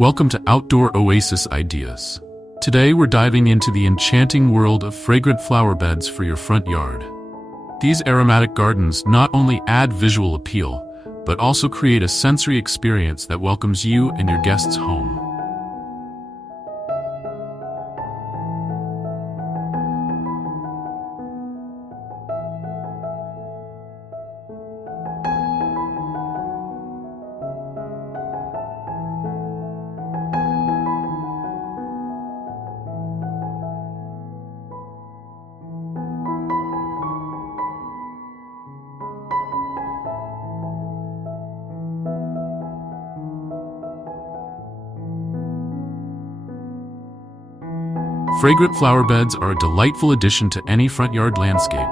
Welcome to Outdoor Oasis Ideas. Today we're diving into the enchanting world of fragrant flower beds for your front yard. These aromatic gardens not only add visual appeal, but also create a sensory experience that welcomes you and your guests home. Fragrant flower beds are a delightful addition to any front yard landscape.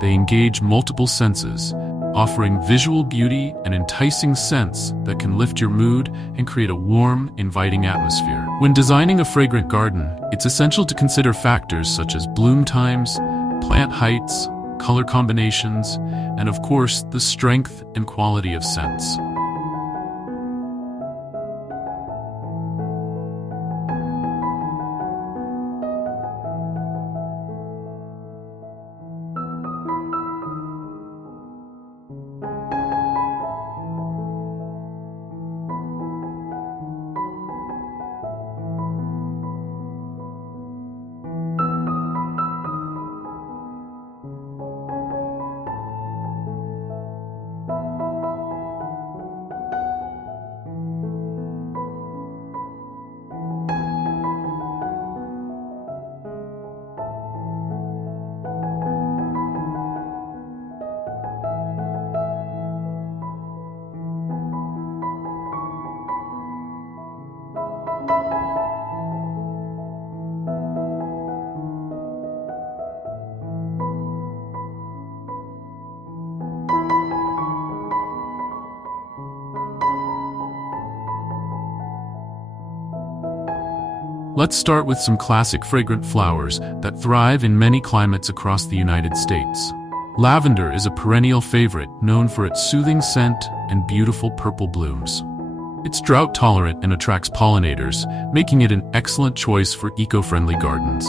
They engage multiple senses, offering visual beauty and enticing scents that can lift your mood and create a warm, inviting atmosphere. When designing a fragrant garden, it's essential to consider factors such as bloom times, plant heights, color combinations, and of course, the strength and quality of scents. Let's start with some classic fragrant flowers that thrive in many climates across the United States. Lavender is a perennial favorite, known for its soothing scent and beautiful purple blooms. It's drought-tolerant and attracts pollinators, making it an excellent choice for eco-friendly gardens.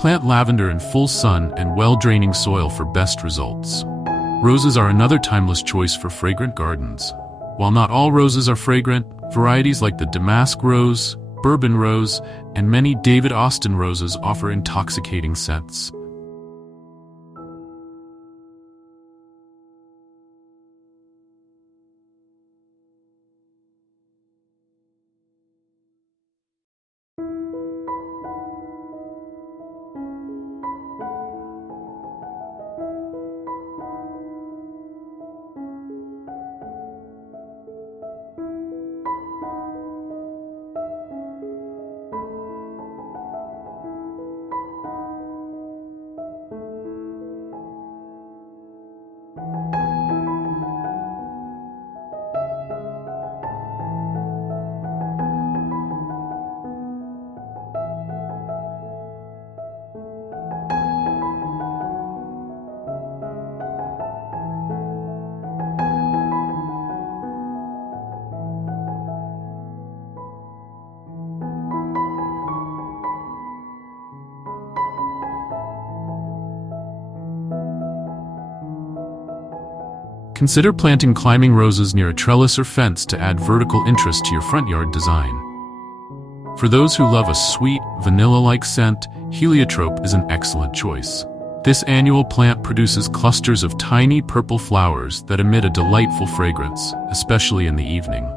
Plant lavender in full sun and well-draining soil for best results. Roses are another timeless choice for fragrant gardens. While not all roses are fragrant, varieties like the damask rose, bourbon rose, and many David Austin roses offer intoxicating scents. Consider planting climbing roses near a trellis or fence to add vertical interest to your front yard design. For those who love a sweet, vanilla-like scent, heliotrope is an excellent choice. This annual plant produces clusters of tiny purple flowers that emit a delightful fragrance, especially in the evening.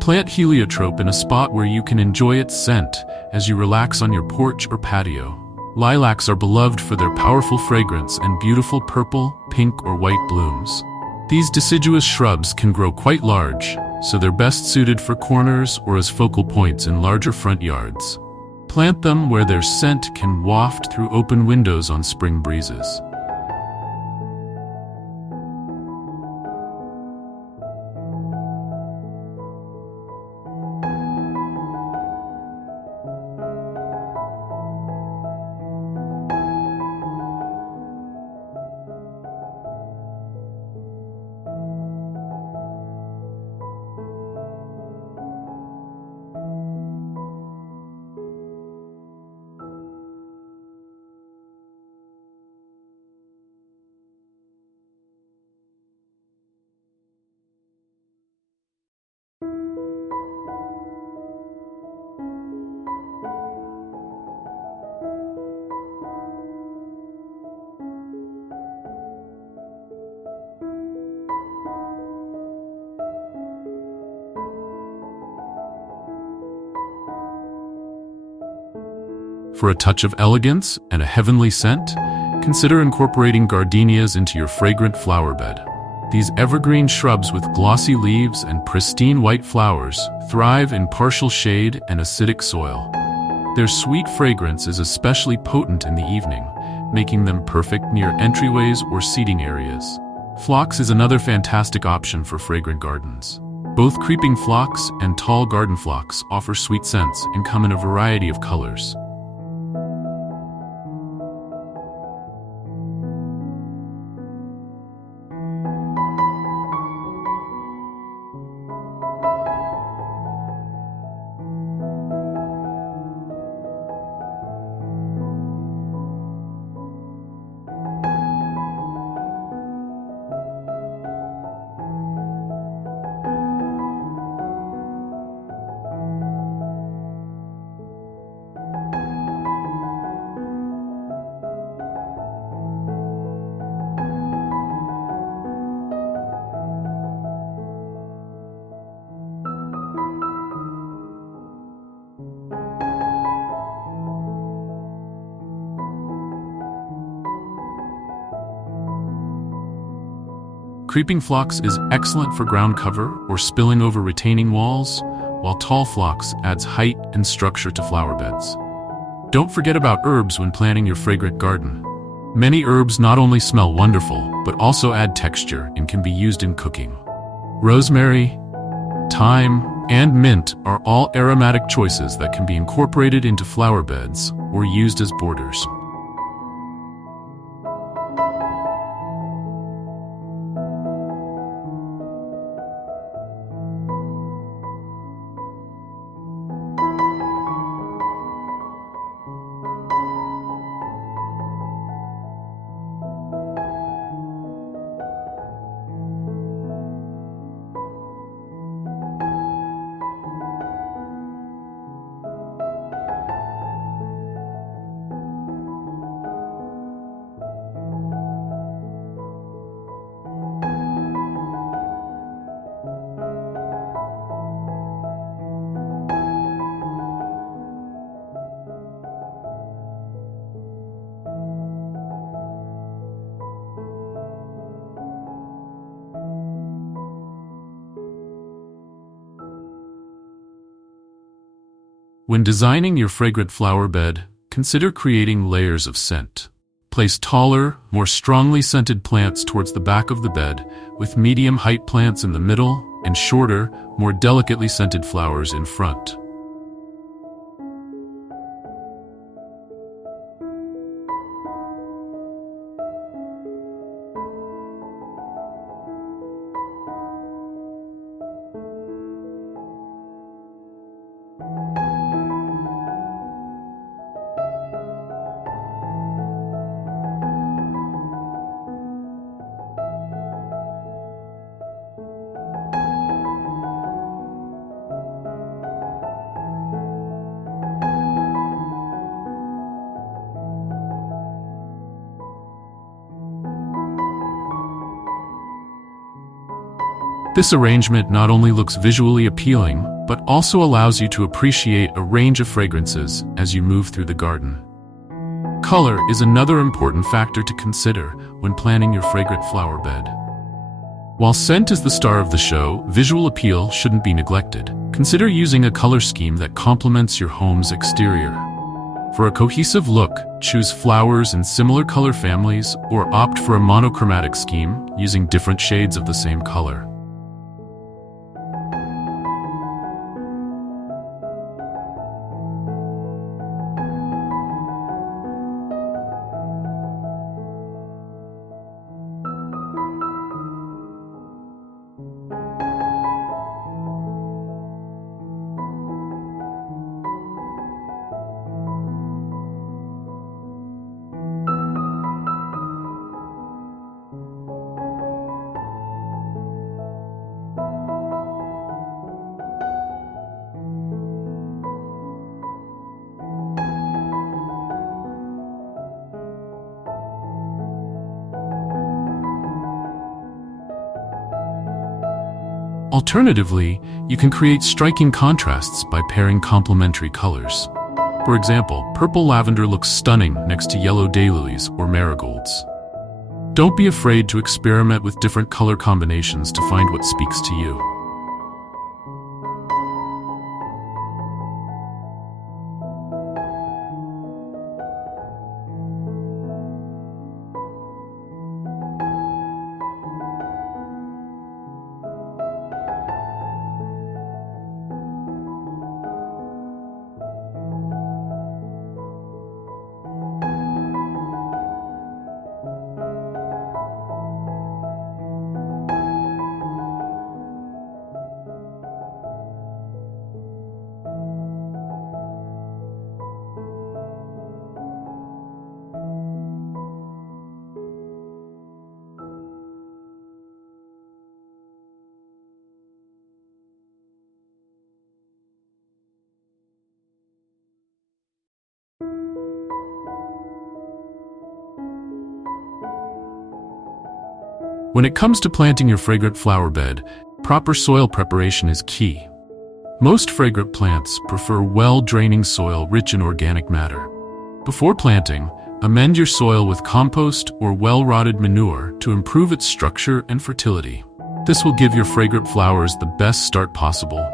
Plant heliotrope in a spot where you can enjoy its scent as you relax on your porch or patio. Lilacs are beloved for their powerful fragrance and beautiful purple, pink, or white blooms. These deciduous shrubs can grow quite large, so they're best suited for corners or as focal points in larger front yards. Plant them where their scent can waft through open windows on spring breezes. For a touch of elegance and a heavenly scent, consider incorporating gardenias into your fragrant flower bed. These evergreen shrubs with glossy leaves and pristine white flowers thrive in partial shade and acidic soil. Their sweet fragrance is especially potent in the evening, making them perfect near entryways or seating areas. Phlox is another fantastic option for fragrant gardens. Both creeping phlox and tall garden phlox offer sweet scents and come in a variety of colors. Creeping phlox is excellent for ground cover or spilling over retaining walls, while tall phlox adds height and structure to flower beds. Don't forget about herbs when planning your fragrant garden. Many herbs not only smell wonderful, but also add texture and can be used in cooking. Rosemary, thyme, and mint are all aromatic choices that can be incorporated into flower beds or used as borders. When designing your fragrant flower bed, consider creating layers of scent. Place taller, more strongly scented plants towards the back of the bed, with medium-height plants in the middle and shorter, more delicately scented flowers in front. This arrangement not only looks visually appealing, but also allows you to appreciate a range of fragrances as you move through the garden. Color is another important factor to consider when planning your fragrant flower bed. While scent is the star of the show, visual appeal shouldn't be neglected. Consider using a color scheme that complements your home's exterior. For a cohesive look, choose flowers in similar color families or opt for a monochromatic scheme using different shades of the same color. Alternatively, you can create striking contrasts by pairing complementary colors. For example, purple lavender looks stunning next to yellow daylilies or marigolds. Don't be afraid to experiment with different color combinations to find what speaks to you. When it comes to planting your fragrant flower bed, proper soil preparation is key. Most fragrant plants prefer well-draining soil rich in organic matter. Before planting, amend your soil with compost or well-rotted manure to improve its structure and fertility. This will give your fragrant flowers the best start possible.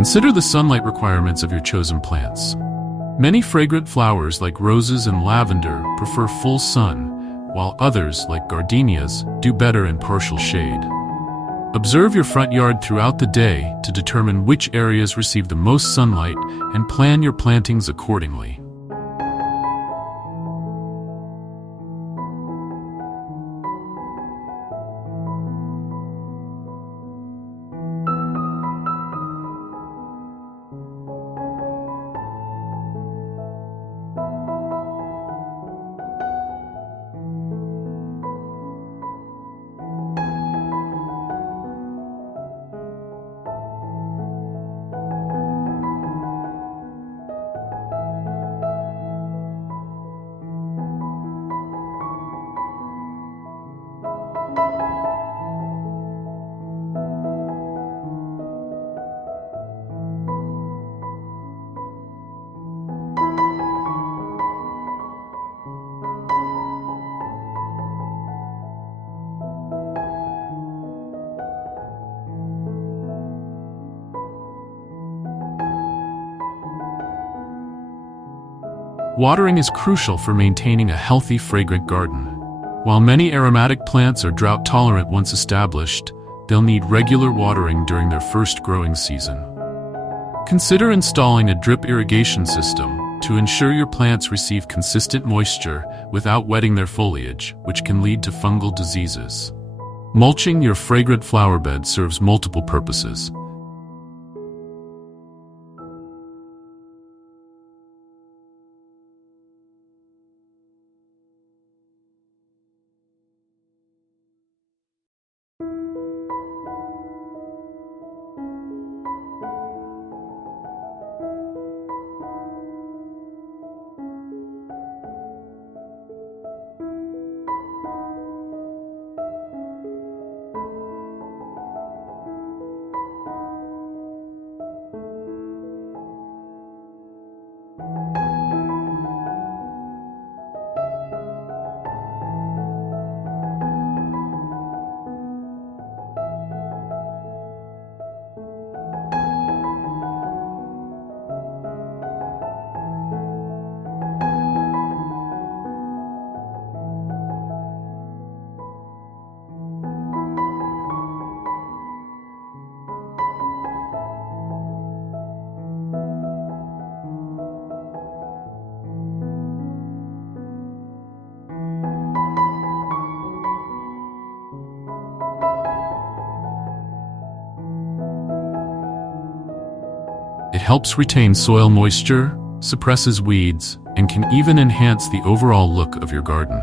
Consider the sunlight requirements of your chosen plants. Many fragrant flowers like roses and lavender prefer full sun, while others, like gardenias, do better in partial shade. Observe your front yard throughout the day to determine which areas receive the most sunlight and plan your plantings accordingly. Watering is crucial for maintaining a healthy, fragrant garden. While many aromatic plants are drought-tolerant once established, they'll need regular watering during their first growing season. Consider installing a drip irrigation system to ensure your plants receive consistent moisture without wetting their foliage, which can lead to fungal diseases. Mulching your fragrant flower bed serves multiple purposes. It helps retain soil moisture, suppresses weeds, and can even enhance the overall look of your garden.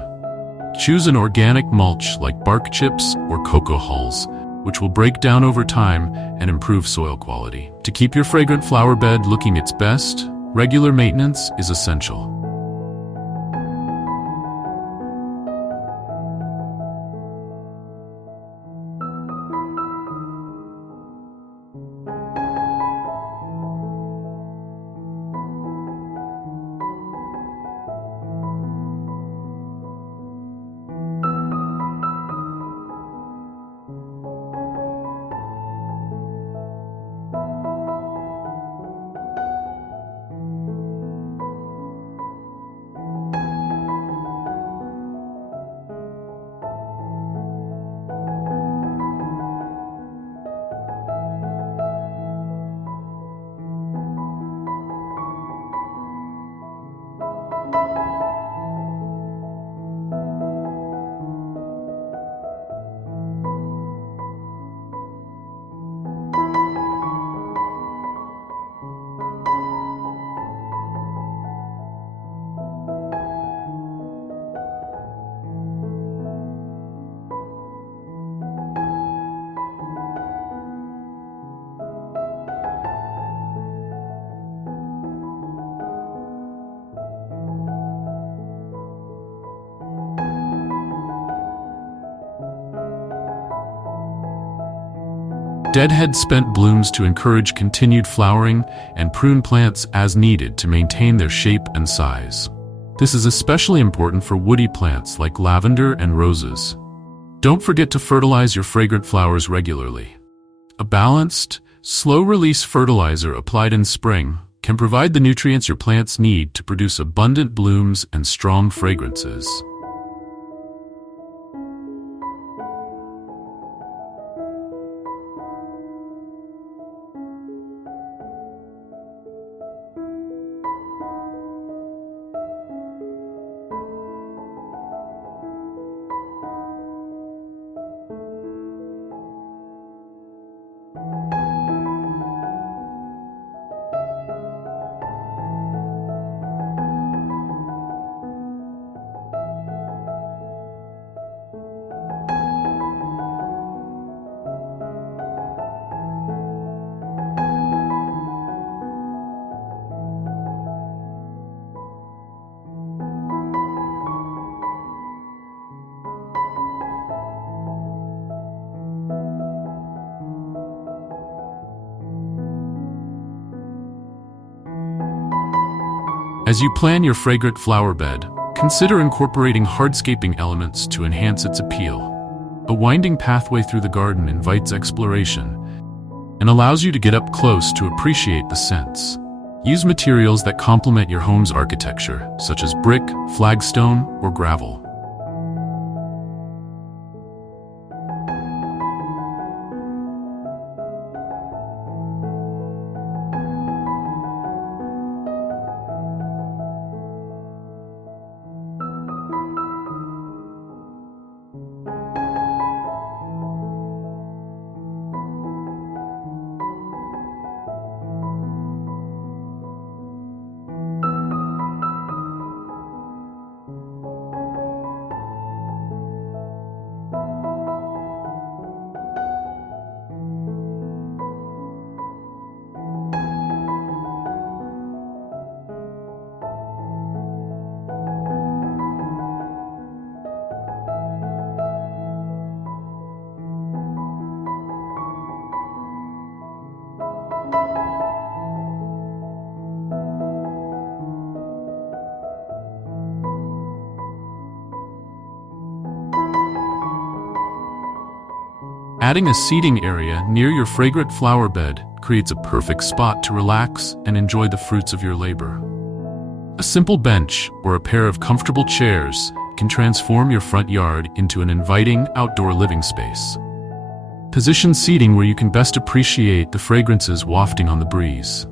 Choose an organic mulch like bark chips or cocoa hulls, which will break down over time and improve soil quality. To keep your fragrant flower bed looking its best, regular maintenance is essential. Deadhead spent blooms to encourage continued flowering and prune plants as needed to maintain their shape and size. This is especially important for woody plants like lavender and roses. Don't forget to fertilize your fragrant flowers regularly. A balanced, slow-release fertilizer applied in spring can provide the nutrients your plants need to produce abundant blooms and strong fragrances. As you plan your fragrant flower bed, consider incorporating hardscaping elements to enhance its appeal. A winding pathway through the garden invites exploration and allows you to get up close to appreciate the scents. Use materials that complement your home's architecture, such as brick, flagstone, or gravel. Adding a seating area near your fragrant flower bed creates a perfect spot to relax and enjoy the fruits of your labor. A simple bench or a pair of comfortable chairs can transform your front yard into an inviting outdoor living space. Position seating where you can best appreciate the fragrances wafting on the breeze.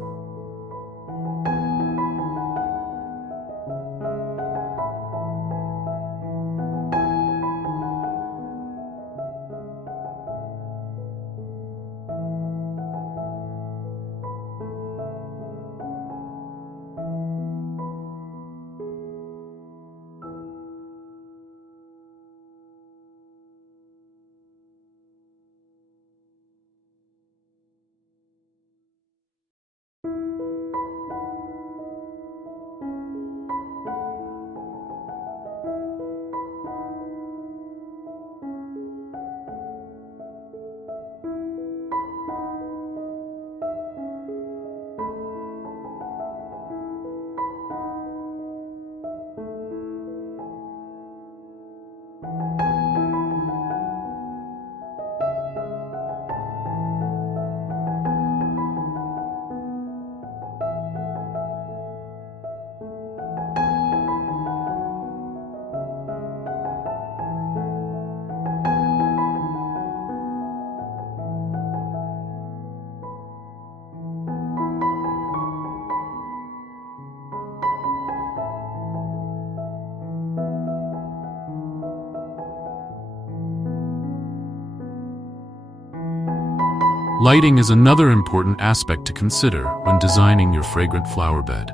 Lighting is another important aspect to consider when designing your fragrant flower bed.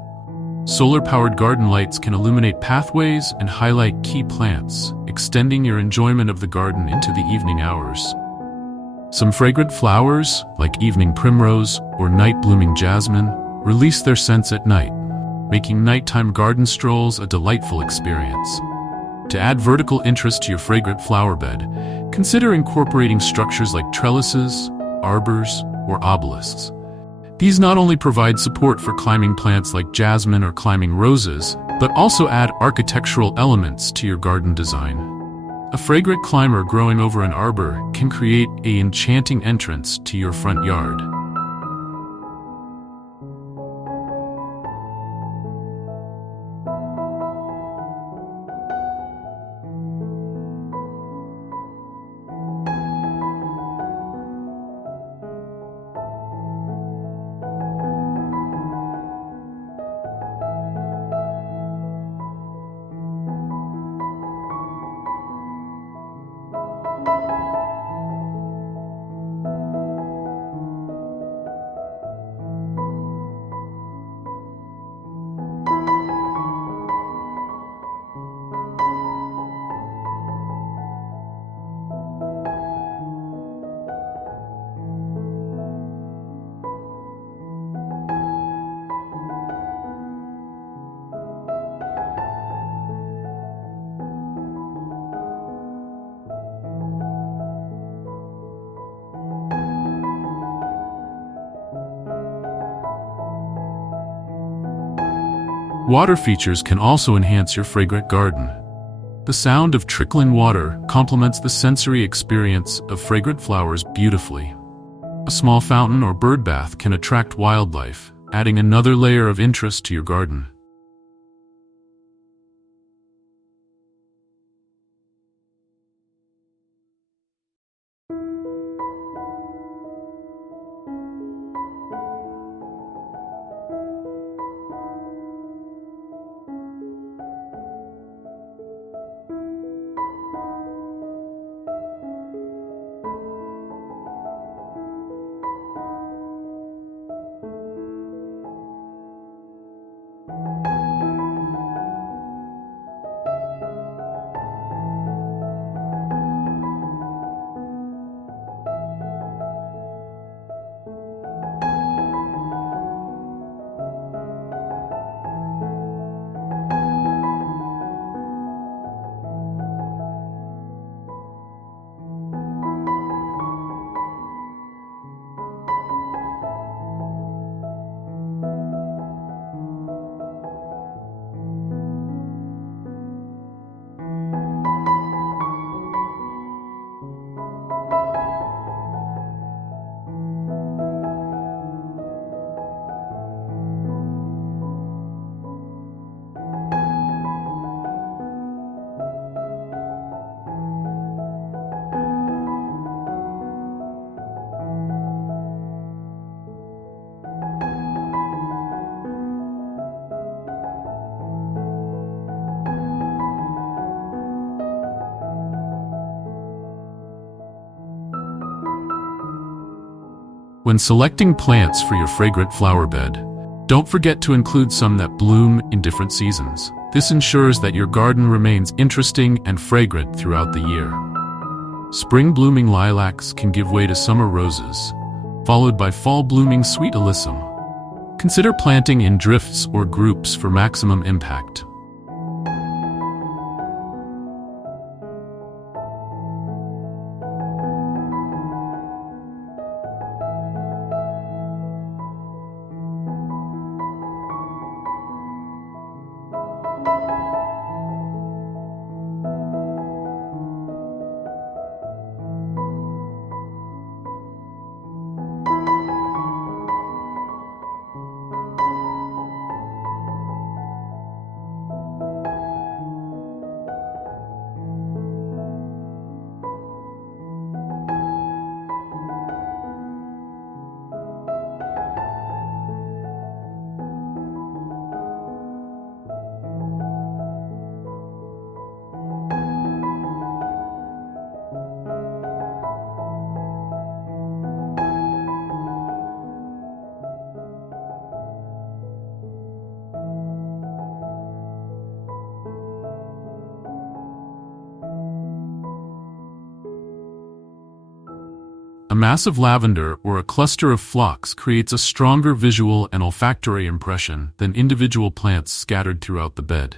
Solar-powered garden lights can illuminate pathways and highlight key plants, extending your enjoyment of the garden into the evening hours. Some fragrant flowers, like evening primrose or night-blooming jasmine, release their scents at night, making nighttime garden strolls a delightful experience. To add vertical interest to your fragrant flower bed, consider incorporating structures like trellises, arbors, or obelisks. These not only provide support for climbing plants like jasmine or climbing roses, but also add architectural elements to your garden design. A fragrant climber growing over an arbor can create an enchanting entrance to your front yard. Water features can also enhance your fragrant garden. The sound of trickling water complements the sensory experience of fragrant flowers beautifully. A small fountain or bird bath can attract wildlife, adding another layer of interest to your garden. When selecting plants for your fragrant flower bed, don't forget to include some that bloom in different seasons. This ensures that your garden remains interesting and fragrant throughout the year. Spring blooming lilacs can give way to summer roses, followed by fall blooming sweet alyssum. Consider planting in drifts or groups for maximum impact. A mass of lavender or a cluster of phlox creates a stronger visual and olfactory impression than individual plants scattered throughout the bed.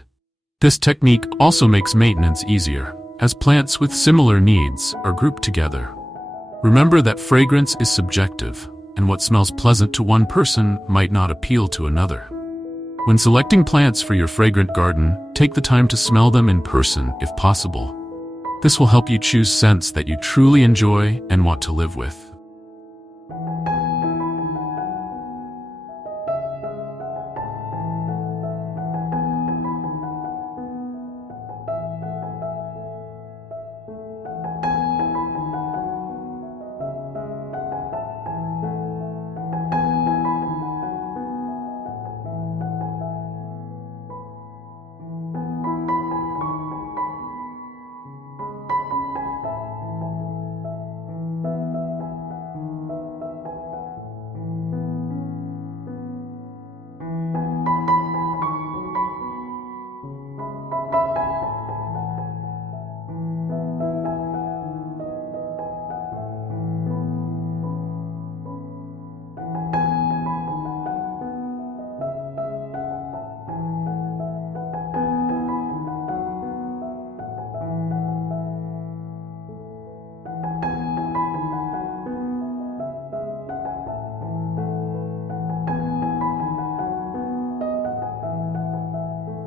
This technique also makes maintenance easier, as plants with similar needs are grouped together. Remember that fragrance is subjective, and what smells pleasant to one person might not appeal to another. When selecting plants for your fragrant garden, take the time to smell them in person if possible. This will help you choose scents that you truly enjoy and want to live with.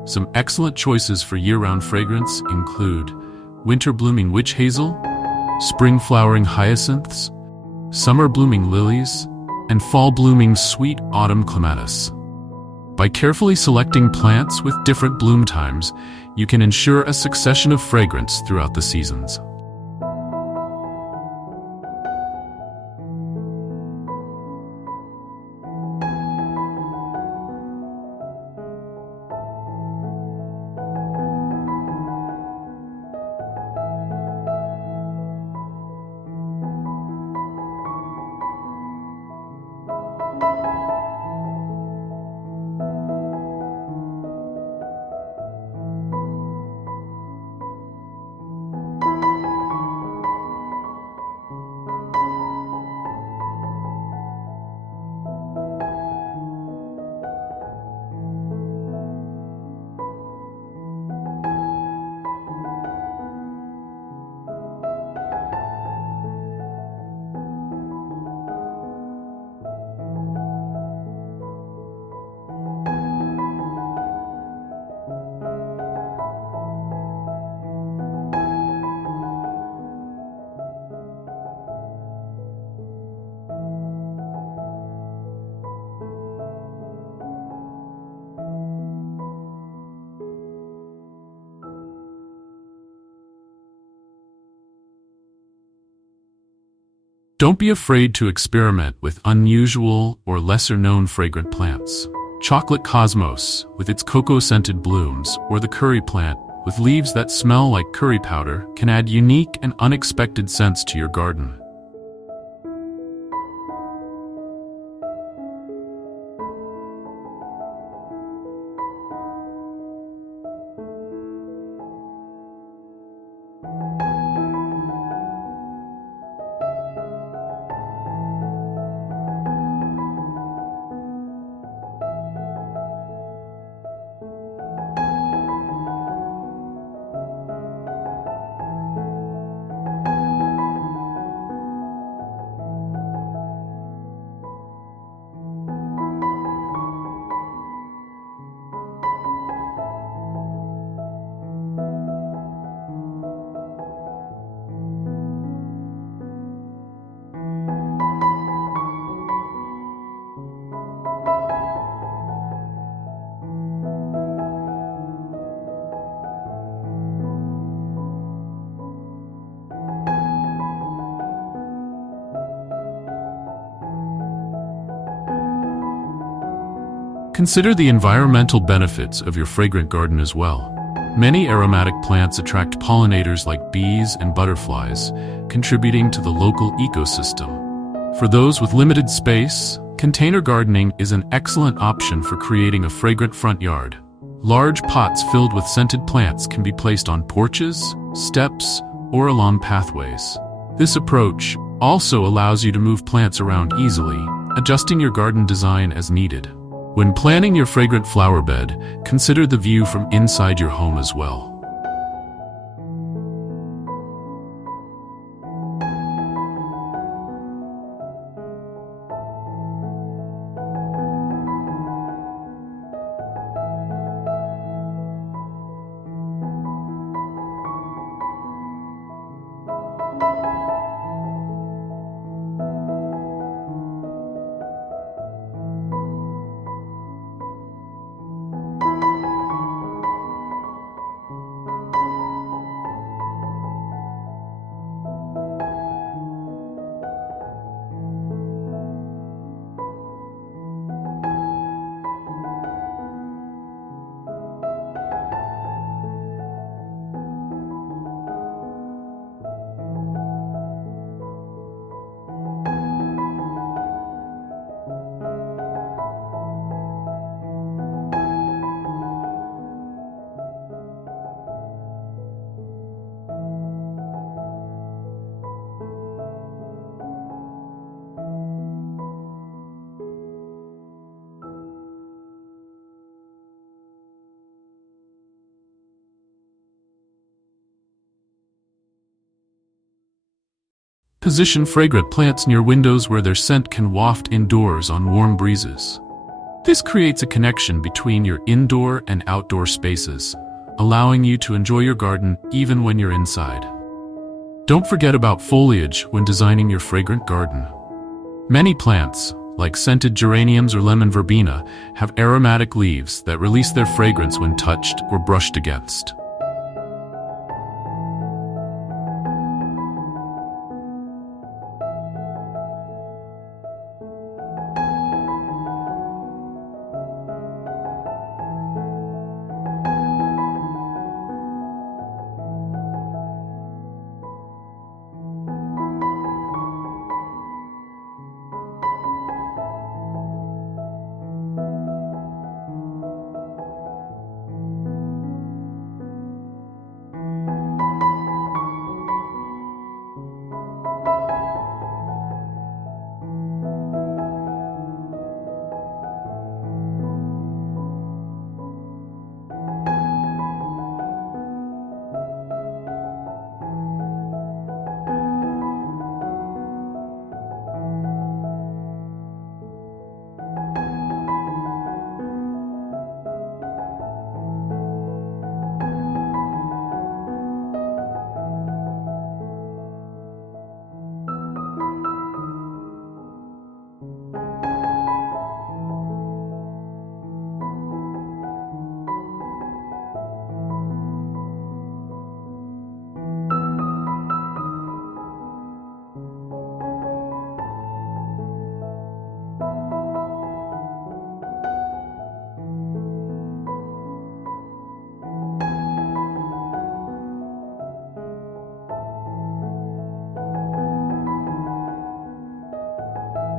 Some excellent choices for year-round fragrance include winter blooming witch hazel, spring flowering hyacinths, summer blooming lilies, and fall blooming sweet autumn clematis. By carefully selecting plants with different bloom times, you can ensure a succession of fragrance throughout the seasons. Don't be afraid to experiment with unusual or lesser-known fragrant plants. Chocolate cosmos, with its cocoa-scented blooms, or the curry plant, with leaves that smell like curry powder, can add unique and unexpected scents to your garden. Consider the environmental benefits of your fragrant garden as well. Many aromatic plants attract pollinators like bees and butterflies, contributing to the local ecosystem. For those with limited space, container gardening is an excellent option for creating a fragrant front yard. Large pots filled with scented plants can be placed on porches, steps, or along pathways. This approach also allows you to move plants around easily, adjusting your garden design as needed. When planning your fragrant flower bed, consider the view from inside your home as well. Position fragrant plants near windows where their scent can waft indoors on warm breezes. This creates a connection between your indoor and outdoor spaces, allowing you to enjoy your garden even when you're inside. Don't forget about foliage when designing your fragrant garden. Many plants, like scented geraniums or lemon verbena, have aromatic leaves that release their fragrance when touched or brushed against.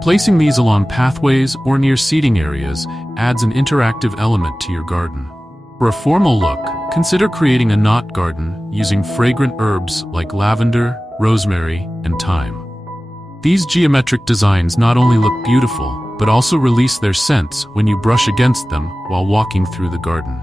Placing these along pathways or near seating areas adds an interactive element to your garden. For a formal look, consider creating a knot garden using fragrant herbs like lavender, rosemary, and thyme. These geometric designs not only look beautiful, but also release their scents when you brush against them while walking through the garden.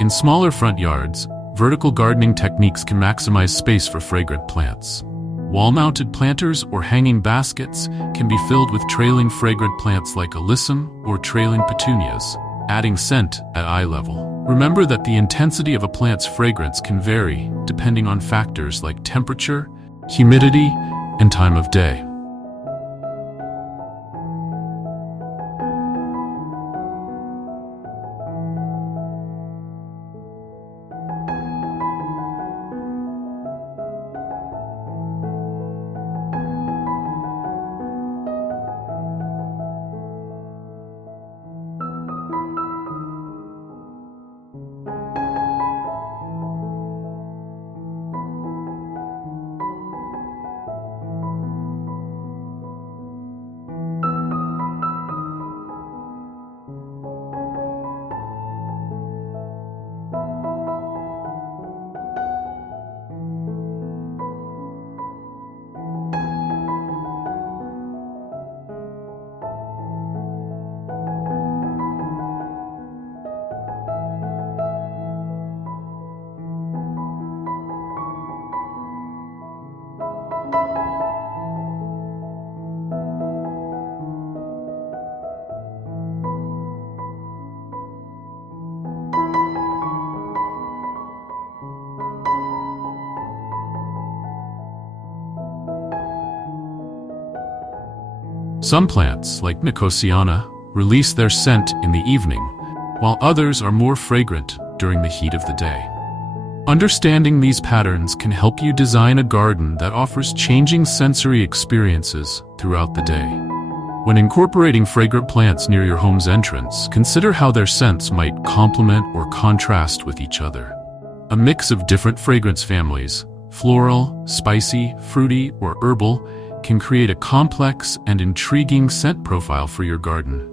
In smaller front yards, vertical gardening techniques can maximize space for fragrant plants. Wall-mounted planters or hanging baskets can be filled with trailing fragrant plants like alyssum or trailing petunias, adding scent at eye level. Remember that the intensity of a plant's fragrance can vary depending on factors like temperature, humidity, and time of day. Some plants, like Nicotiana, release their scent in the evening, while others are more fragrant during the heat of the day. Understanding these patterns can help you design a garden that offers changing sensory experiences throughout the day. When incorporating fragrant plants near your home's entrance, consider how their scents might complement or contrast with each other. A mix of different fragrance families, floral, spicy, fruity, or herbal, can create a complex and intriguing scent profile for your garden.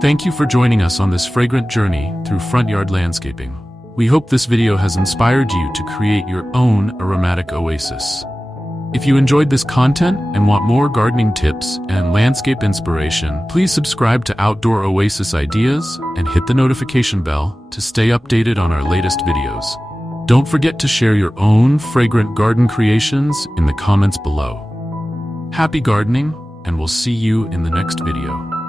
Thank you for joining us on this fragrant journey through front yard landscaping. We hope this video has inspired you to create your own aromatic oasis. If you enjoyed this content and want more gardening tips and landscape inspiration, please subscribe to Outdoor Oasis Ideas and hit the notification bell to stay updated on our latest videos. Don't forget to share your own fragrant garden creations in the comments below. Happy gardening, and we'll see you in the next video.